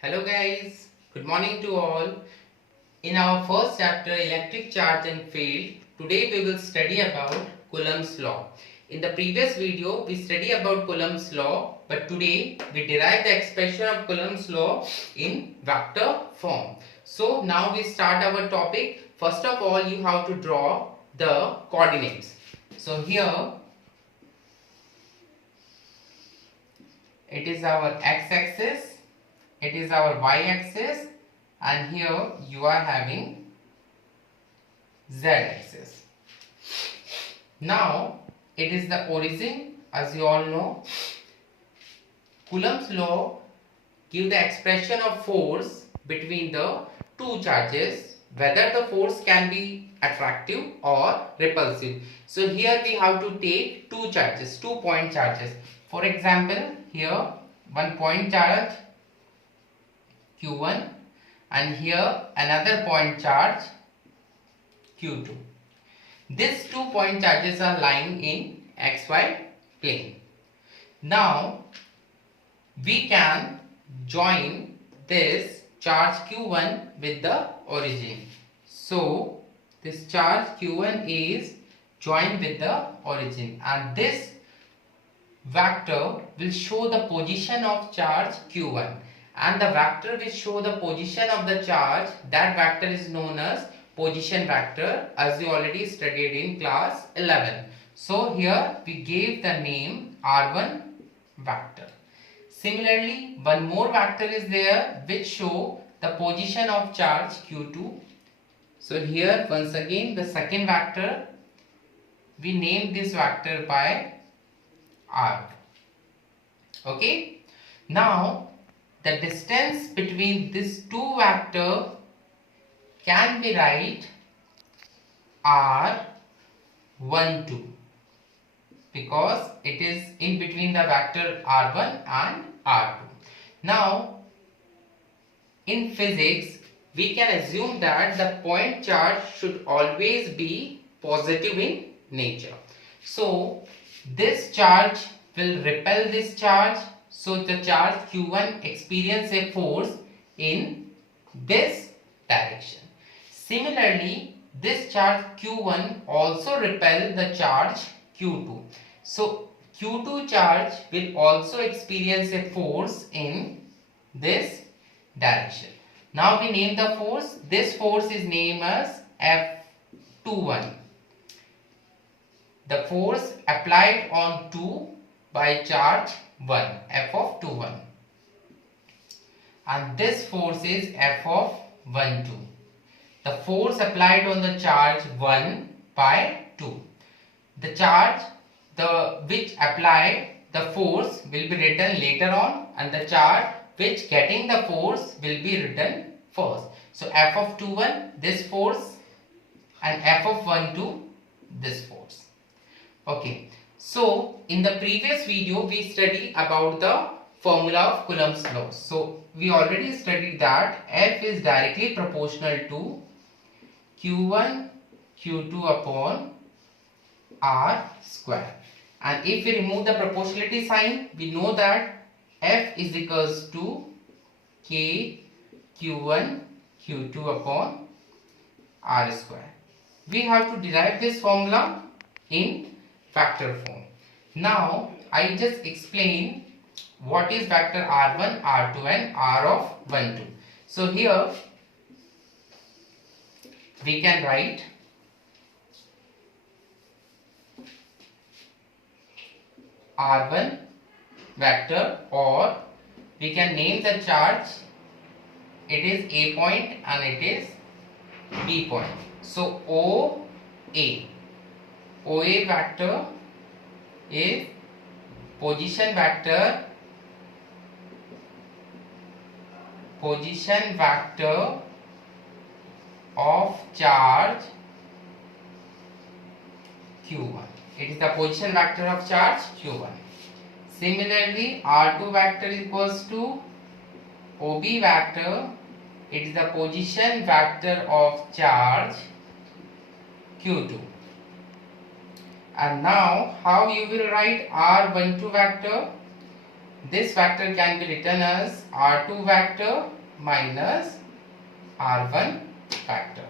Hello guys, good morning to all. In our first chapter electric charge and field, today we will study about Coulomb's law. In the previous video we study about Coulomb's law, but today we derive the expression of Coulomb's law in vector form. So now we start our topic. First of all you have to draw the coordinates. So here it is our x-axis, it is our y-axis, and here you are having z-axis. Now it is the origin. As you all know, Coulomb's law gives the expression of force between the two charges, whether the force can be attractive or repulsive. So here we have to take two charges, 2-point charges. For example, here one point charge Q1 and here another point charge Q2. These 2-point charges are lying in XY plane. Now we can join this charge Q1 with the origin. So this charge Q1 is joined with the origin, and this vector will show the position of charge Q1, and the vector will show the position of the charge. That vector is known as position vector, as you already studied in class 11. So here we gave the name R1 vector. Similarly, one more vector is there which show the position of charge Q2. So here once again the second vector, we name this vector by R. Okay. Now the distance between these two vectors can be write R12 because it is in between the vector R1 and R2. Now in physics we can assume that the point charge should always be positive in nature. So this charge will repel this charge, so the charge Q1 experience a force in this direction. Similarly, this charge Q1 also repel the charge Q2. So Q2 charge will also experience a force in this direction. Now we name the force. This force is named as F21. The force applied on 2 by charge 1, F of 21. And this force is F of 12. The force applied on the charge 1 by 2. The charge which applied the force will be written later on, and the charge which getting the force will be written first. So F of 21 this force and F of 12 this force. Okay, so in the previous video we studied about the formula of Coulomb's law. So we already studied that F is directly proportional to Q1 Q2 upon R square. And if we remove the proportionality sign, we know that F is equals to K Q1 Q2 upon R square. We have to derive this formula in vector form. Now I just explain what is vector R1, R2 and R of 12. So here we can write R1 vector, or we can name the charge. It is A point and it is B point. So OA vector is position vector of charge Q1. It is the position vector of charge Q1. Similarly, R2 vector equals to OB vector. It is the position vector of charge Q2. And now how you will write R12 vector? this vector can be written as R2 vector minus R1 vector.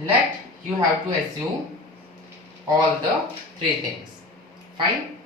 Let you have to assume all the three things. Fine.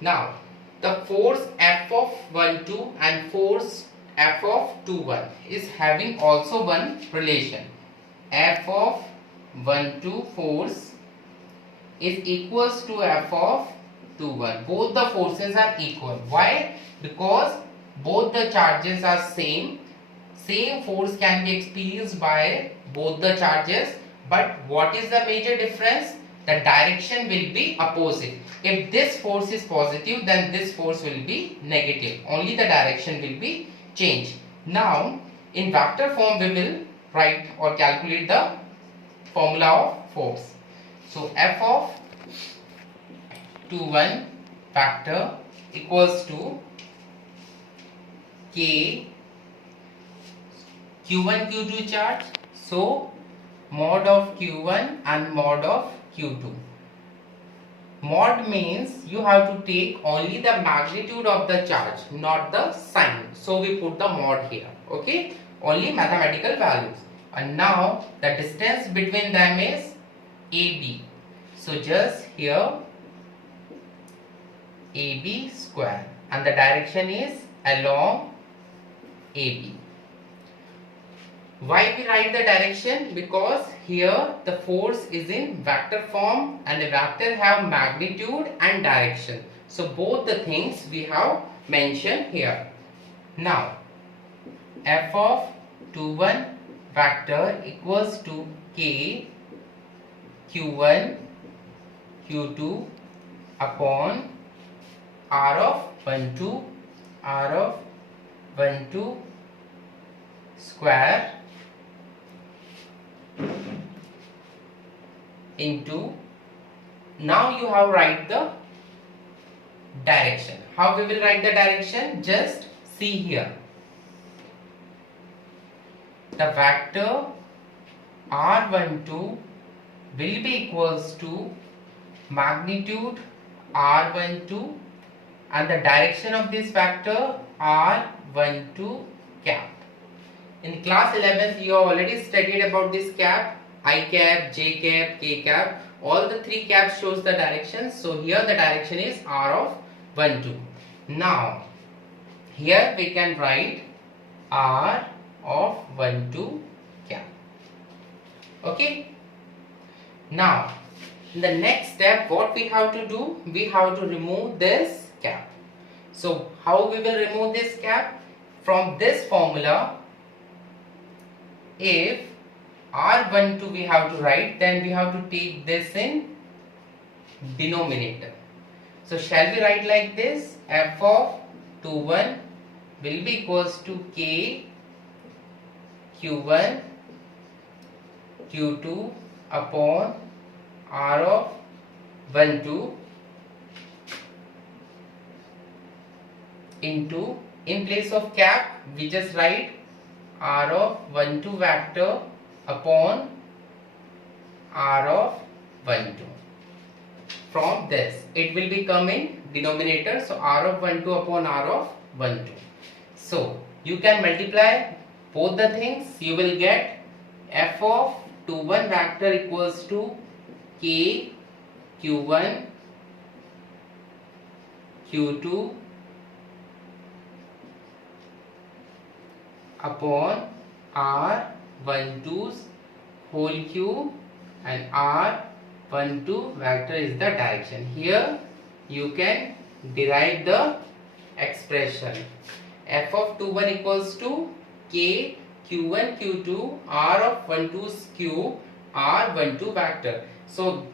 Now the force F of 1 2 and force F of 2 1 is having also one relation. F of 1 2 force is equals to F of 2 1. Both the forces are equal. Why? Because both the charges are same. Same force can be experienced by both the charges. But what is the major difference? The direction will be opposite. If this force is positive, then this force will be negative. Only the direction will be changed. Now, in vector form, we will write or calculate the formula of force. So, F of 2 1 vector equals to K Q1 Q2 charge. So, mod of Q1 and mod of Q2. Mod means you have to take only the magnitude of the charge, not the sign. So we put the mod here. Okay, only mathematical values. And now the distance between them is AB. So just here AB square, and the direction is along AB. Why we write the direction? Because here the force is in vector form and the vector have magnitude and direction. So both the things we have mentioned here. Now F of 2 1 vector equals to K Q1 Q2 upon R of 1 2 R of 1 2 square into, now you have write the direction. How we will write the direction? Just see here. The vector R12 will be equals to magnitude R12 and the direction of this vector R12 cap. In class 11th you have already studied about this cap, I cap, J cap, K cap. All the three caps shows the direction. So here the direction is R of 1 2. Now here we can write R of 1 2 cap. Okay. Now in the next step what we have to do? We have to remove this cap. So how we will remove this cap? From this formula, if R12 we have to write, then we have to take this in denominator. So shall we write like this? F of 2 1 will be equals to K Q1 Q2 upon R of 1 2 into, in place of cap we just write R of 1 2 vector upon R of 1 2. From this it will become in denominator, so R of 1 2 upon R of 1 2. So you can multiply both the things, you will get F of 2 1 vector equals to K Q1 Q2 upon R12's whole cube, and R12 vector is the direction. Here you can derive the expression. F of 2 1 equals to K Q1 Q2 R of 1 2's cube R12 vector. So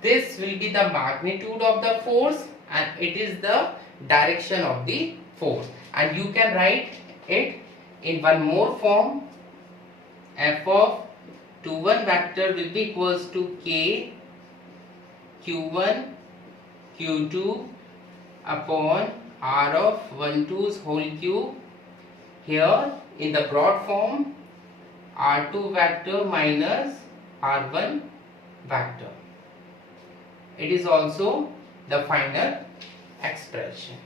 this will be the magnitude of the force and it is the direction of the force, and you can write it in one more form. F of 2 1 vector will be equals to K Q1 Q2 upon R of 1 2's whole cube. Here in the broad form, R2 vector minus R1 vector. It is also the final expression.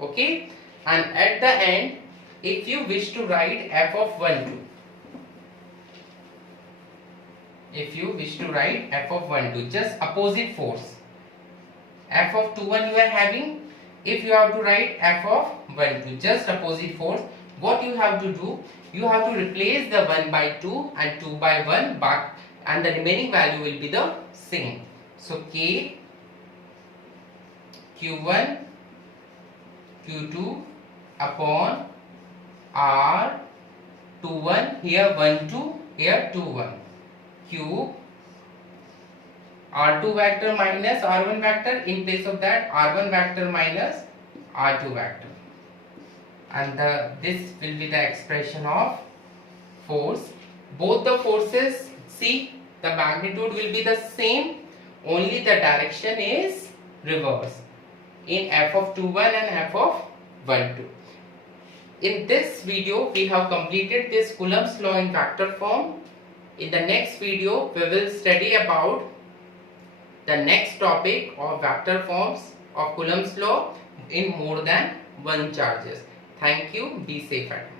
Okay, and at the end, if you wish to write f of 1 2, if you wish to write f of 1 2, just opposite force, f of 2 1 you are having. If you have to write f of 1 2, just opposite force, what you have to do, you have to replace the 1 by 2 and 2 by 1 back, and the remaining value will be the same. So k q1 q2 upon r 2 1, here 1 2, here 2 1, q r2 vector minus r1 vector, in place of that r1 vector minus r2 vector, and this will be the expression of force. Both the forces, see, the magnitude will be the same, only the direction is reverse in f of 2 1 and f of 1 2. In this video we have completed this Coulomb's law in vector form. In the next video we will study about the next topic of vector forms of Coulomb's law in more than one charges. Thank you. Be safe at home.